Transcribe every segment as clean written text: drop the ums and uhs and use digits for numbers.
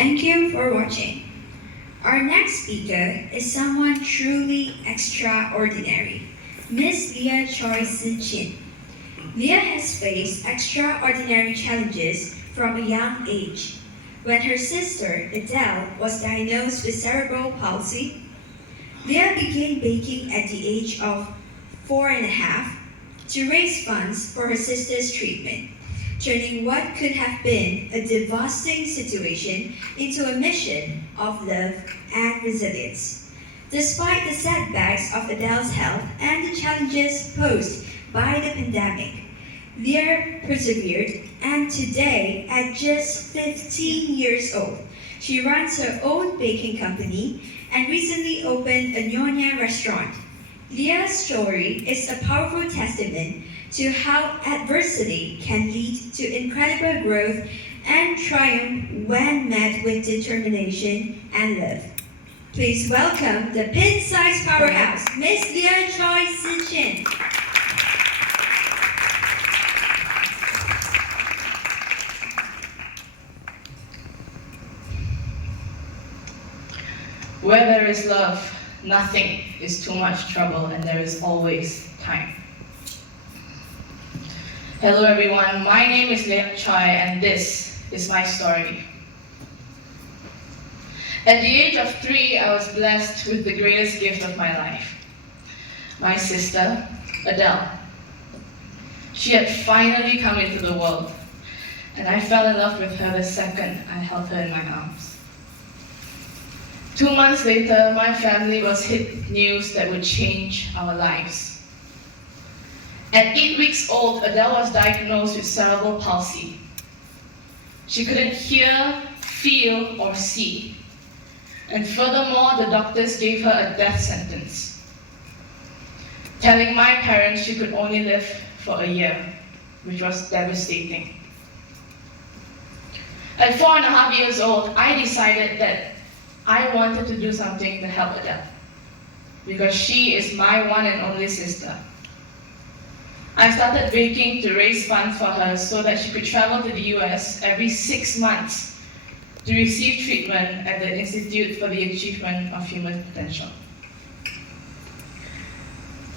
Thank you for watching. Our next speaker is someone truly extraordinary, Miss Leah Choy. Leah has faced extraordinary challenges from a young age. When her sister, Adele, was diagnosed with cerebral palsy, Leah began baking at the age of 4.5 to raise funds for her sister's treatment, turning what could have been a devastating situation into a mission of love and resilience. Despite the setbacks of Adele's health and the challenges posed by the pandemic, Leah persevered, and today, at just 15 years old, she runs her own baking company and recently opened a Nyonya restaurant. Leah's story is a powerful testament to how adversity can lead to incredible growth and triumph when met with determination and love. Please welcome the pin-sized powerhouse, Miss Leah Choy. Where there is love, nothing is too much trouble, and there is always time. Hello everyone, my name is Leah Choy, and this is my story. At the age of 3, I was blessed with the greatest gift of my life. My sister, Adele. She had finally come into the world, and I fell in love with her the second I held her in my arms. 2 months later, my family was hit with news that would change our lives. At 8 weeks old, Adele was diagnosed with cerebral palsy. She couldn't hear, feel, or see. And furthermore, the doctors gave her a death sentence, telling my parents she could only live for a year, which was devastating. At 4.5 years old, I decided that I wanted to do something to help Adele, because she is my one and only sister. I started baking to raise funds for her so that she could travel to the US every 6 months to receive treatment at the Institute for the Achievement of Human Potential.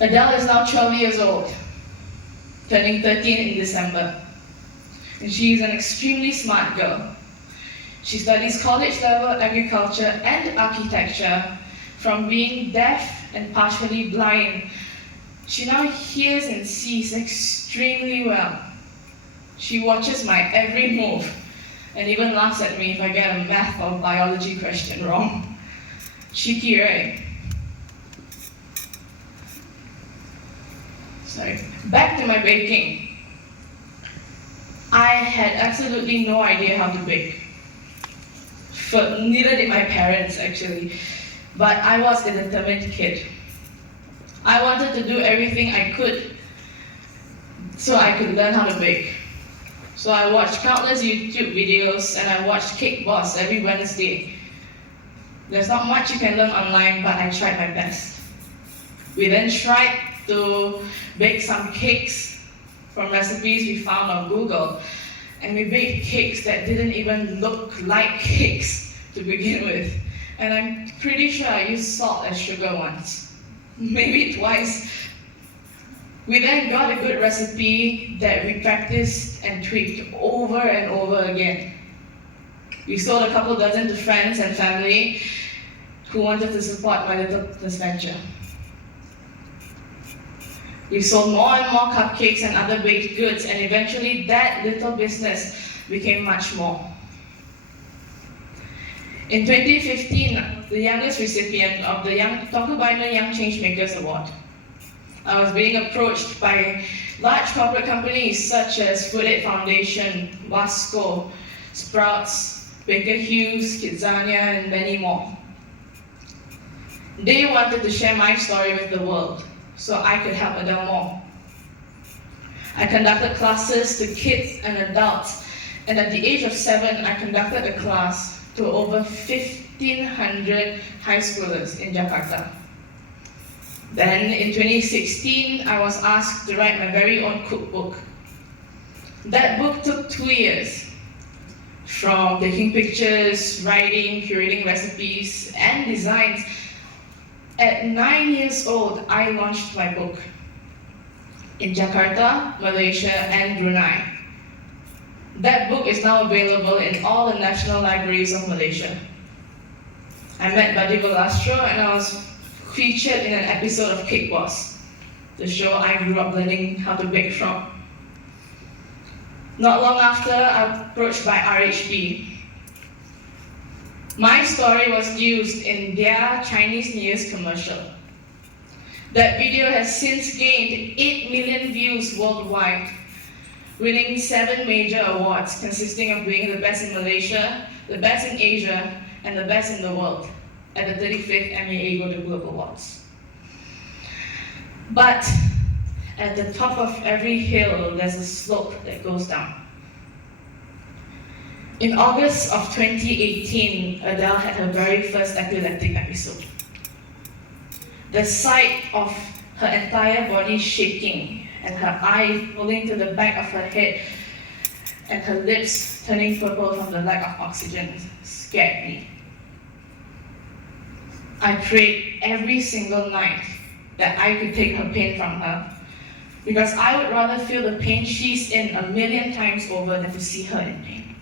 Adele is now 12 years old, turning 13 in December, and she is an extremely smart girl. She studies college-level agriculture and architecture. From being deaf and partially blind, she now hears and sees extremely well. She watches my every move and even laughs at me if I get a math or biology question wrong. Cheeky, right? Sorry. Back to my baking. I had absolutely no idea how to bake. Neither did my parents, actually. But I was a determined kid. I wanted to do everything I could so I could learn how to bake. So I watched countless YouTube videos, and I watched Cake Boss every Wednesday. There's not much you can learn online, but I tried my best. We then tried to bake some cakes from recipes we found on Google. And we baked cakes that didn't even look like cakes to begin with. And I'm pretty sure I used salt and sugar once, maybe twice. We then got a good recipe that we practiced and tweaked over and over again. We sold a couple dozen to friends and family who wanted to support my little venture. We sold more and more cupcakes and other baked goods, and eventually that little business became much more. In 2015, the youngest recipient of the Tuanku Bainun Young Changemakers Award, I was being approached by large corporate companies such as Food Aid Foundation, Wasco, Sprouts, Baker Hughes, Kidzania, and many more. They wanted to share my story with the world, so I could help Adele more. I conducted classes to kids and adults, and at the age of 7, I conducted a class to over 1,500 high schoolers in Jakarta. Then, in 2016, I was asked to write my very own cookbook. That book took 2 years. From taking pictures, writing, curating recipes, and designs. At 9 years old, I launched my book in Jakarta, Malaysia, and Brunei. That book is now available in all the national libraries of Malaysia. I met Buddy Velastro and I was featured in an episode of Cake Boss, the show I grew up learning how to bake from. Not long after, I was approached by RHB. My story was used in their Chinese New Year's commercial. That video has since gained 8 million views worldwide, winning 7 major awards consisting of being the best in Malaysia, the best in Asia, and the best in the world at the 35th MEA Golden Globe Awards. But at the top of every hill, there's a slope that goes down. In August of 2018, Adele had her very first epileptic episode. The sight of her entire body shaking and her eyes rolling to the back of her head and her lips turning purple from the lack of oxygen scared me. I prayed every single night that I could take her pain from her, because I would rather feel the pain she's in 1,000,000 times over than to see her in pain.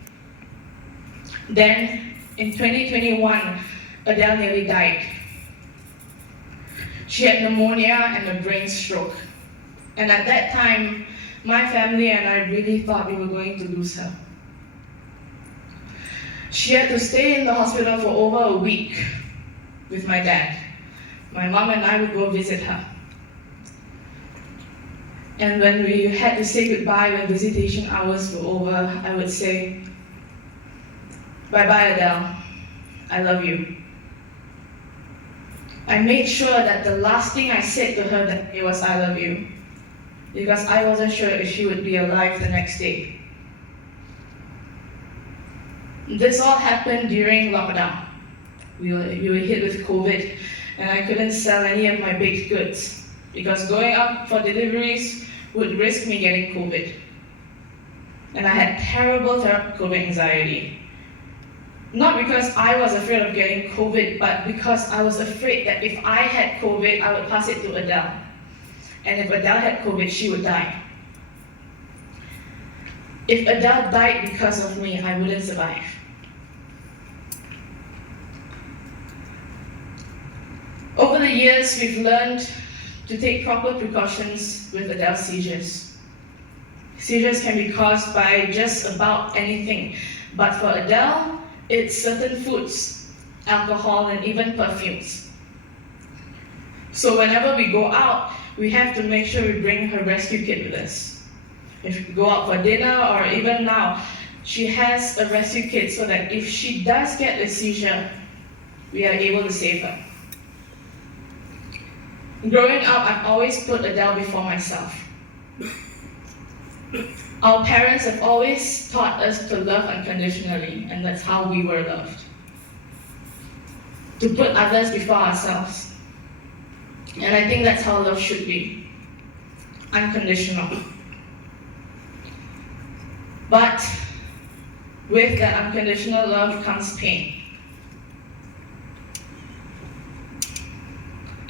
Then, in 2021, Adele nearly died. She had pneumonia and a brain stroke. And at that time, my family and I really thought we were going to lose her. She had to stay in the hospital for over a week with my dad. My mom and I would go visit her. And when we had to say goodbye when visitation hours were over, I would say, "Bye-bye, Adele. I love you." I made sure that the last thing I said to her that day was, "I love you," because I wasn't sure if she would be alive the next day. This all happened during lockdown. We were hit with COVID, and I couldn't sell any of my baked goods because going up for deliveries would risk me getting COVID. And I had terrible COVID anxiety. Not because I was afraid of getting COVID, but because I was afraid that if I had COVID, I would pass it to Adele. And if Adele had COVID, she would die. If Adele died because of me, I wouldn't survive. Over the years, we've learned to take proper precautions with Adele's seizures. Seizures can be caused by just about anything, but for Adele, it's certain foods, alcohol, and even perfumes. So whenever we go out, we have to make sure we bring her rescue kit with us. If we go out for dinner, or even now, she has a rescue kit so that if she does get a seizure, we are able to save her. Growing up, I've always put Adele before myself. Our parents have always taught us to love unconditionally, and that's how we were loved. To put others before ourselves. And I think that's how love should be. Unconditional. But with that unconditional love comes pain.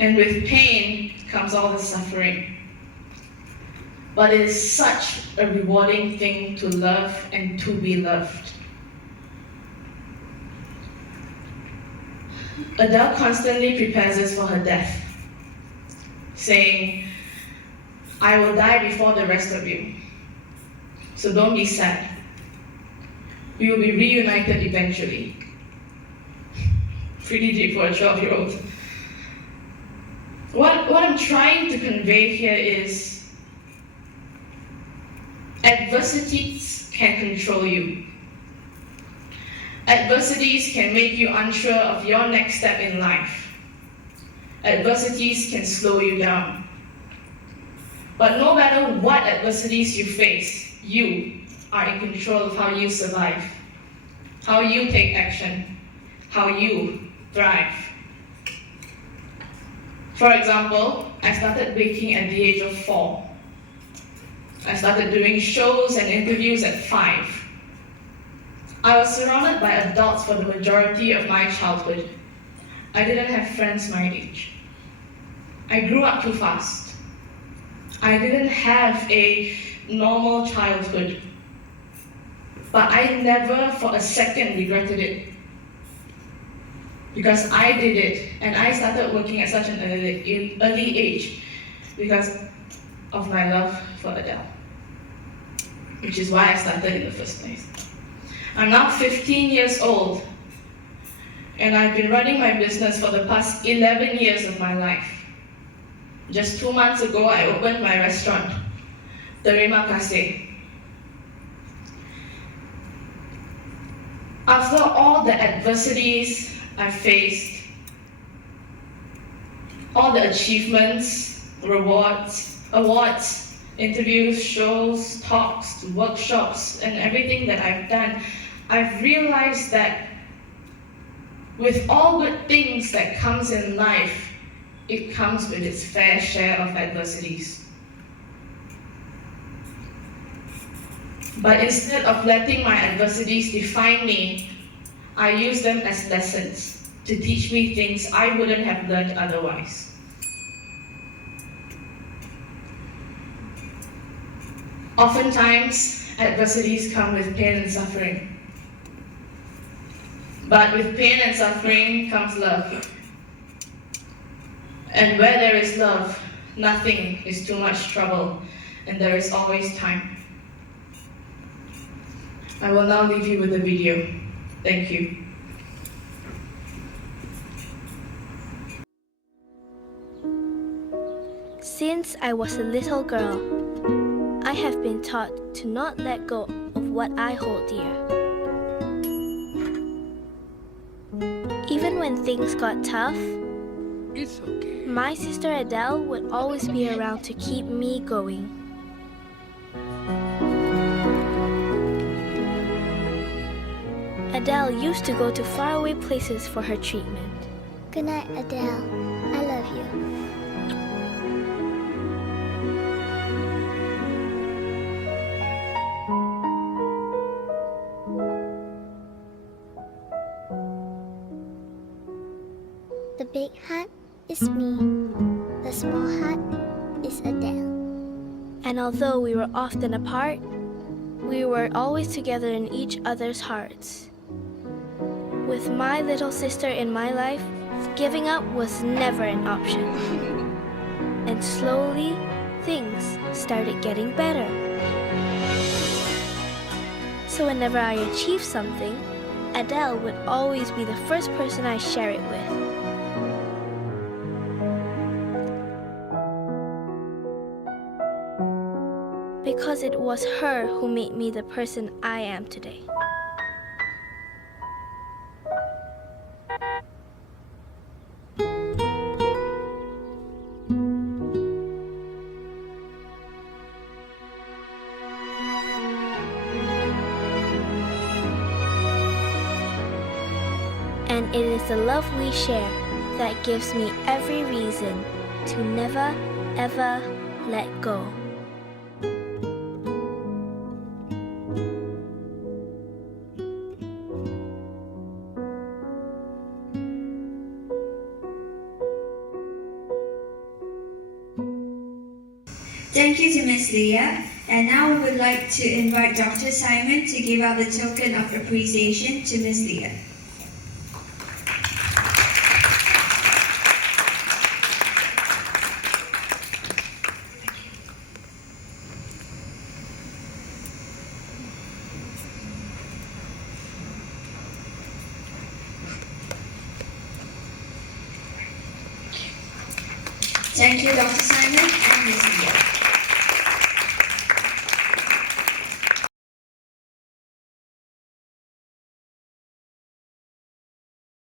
And with pain comes all the suffering. But it is such a rewarding thing to love and to be loved. Adele constantly prepares us for her death, saying, "I will die before the rest of you, so don't be sad. We will be reunited eventually." Pretty deep for a 12-year-old. What I'm trying to convey here is adversities can control you. Adversities can make you unsure of your next step in life. Adversities can slow you down. But no matter what adversities you face, you are in control of how you survive, how you take action, how you thrive. For example, I started baking at the age of 4. I started doing shows and interviews at 5. I was surrounded by adults for the majority of my childhood. I didn't have friends my age. I grew up too fast. I didn't have a normal childhood. But I never for a second regretted it. Because I did it, and I started working at such an early age because of my love for Adele, which is why I started in the first place. I'm now 15 years old, and I've been running my business for the past 11 years of my life. Just 2 months ago, I opened my restaurant, Terima Kasih. After all the adversities I faced, all the achievements, rewards, awards, interviews, shows, talks, workshops, and everything that I've done, I've realized that with all good things that comes in life, it comes with its fair share of adversities. But instead of letting my adversities define me, I use them as lessons to teach me things I wouldn't have learned otherwise. Oftentimes, adversities come with pain and suffering. But with pain and suffering comes love. And where there is love, nothing is too much trouble, and there is always time. I will now leave you with a video. Thank you. Since I was a little girl, I have been taught to not let go of what I hold dear. Even when things got tough, It's okay. my sister Adele would always be around to keep me going. Adele used to go to faraway places for her treatment. Good night, Adele. I love you. The big heart is me. The small heart is Adele. And although we were often apart, we were always together in each other's hearts. With my little sister in my life, giving up was never an option. And slowly, things started getting better. So whenever I achieved something, Adele would always be the first person I share it with. Because it was her who made me the person I am today. And it is the love we share that gives me every reason to never, ever let go. Thank you to Ms. Leah. And now we would like to invite Dr. Simon to give out the token of appreciation to Ms. Leah. Thank you, Dr. Simon and Ms. Leah.